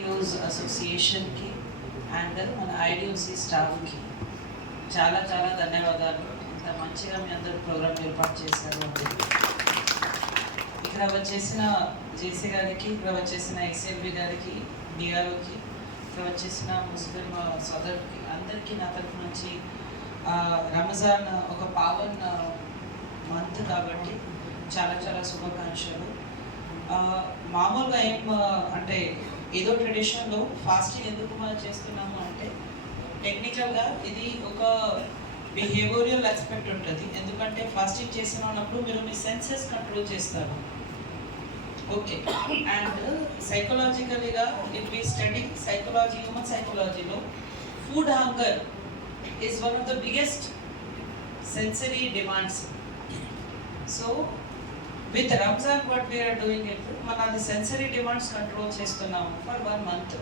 News అసోసియేషన్కి and మన IDOC స్టాఫ్కి. చాలా చాలా ధన్యవాదాలు. ఇంత మంచిగా మీ అందరూ ప్రోగ్రామ్ ఏర్పాటు చేశారు అండి ఇక్కడ వచ్చేసిన జేసీ గారికి ఇక్కడ వచ్చేసిన ఎస్ఎల్బి గారికి డిఆర్ఓకి ఇక్కడ వచ్చేసిన ముస్లిం సోదరుకి అందరికీ నా తరఫు నుంచి రంజాన్ ఒక పావన్ మంత్ కాబట్టి చాలా చాలా శుభాకాంక్షలు. మామూలుగా ఏం అంటే ఏదో ట్రెడిషన్లో ఫాస్టింగ్ ఎందుకు మనం చేస్తున్నాము అంటే టెక్నికల్గా ఇది ఒక బిహేవియరల్ ఆస్పెక్ట్ ఉంటుంది. ఎందుకంటే ఫాస్టింగ్ చేసిన ఉన్నప్పుడు మీరు మీ సెన్సెస్ కంట్రోల్ చేస్తారు. ఓకే అండ్ సైకలాజికల్గా if we study psychology human సైకలాజీలో food hunger is one of the biggest sensory demands so with Ramzan what we are doing it మన అది సెన్సరీ డిమాండ్స్ కంట్రోల్ చేస్తున్నాము ఫర్ వన్ మంత్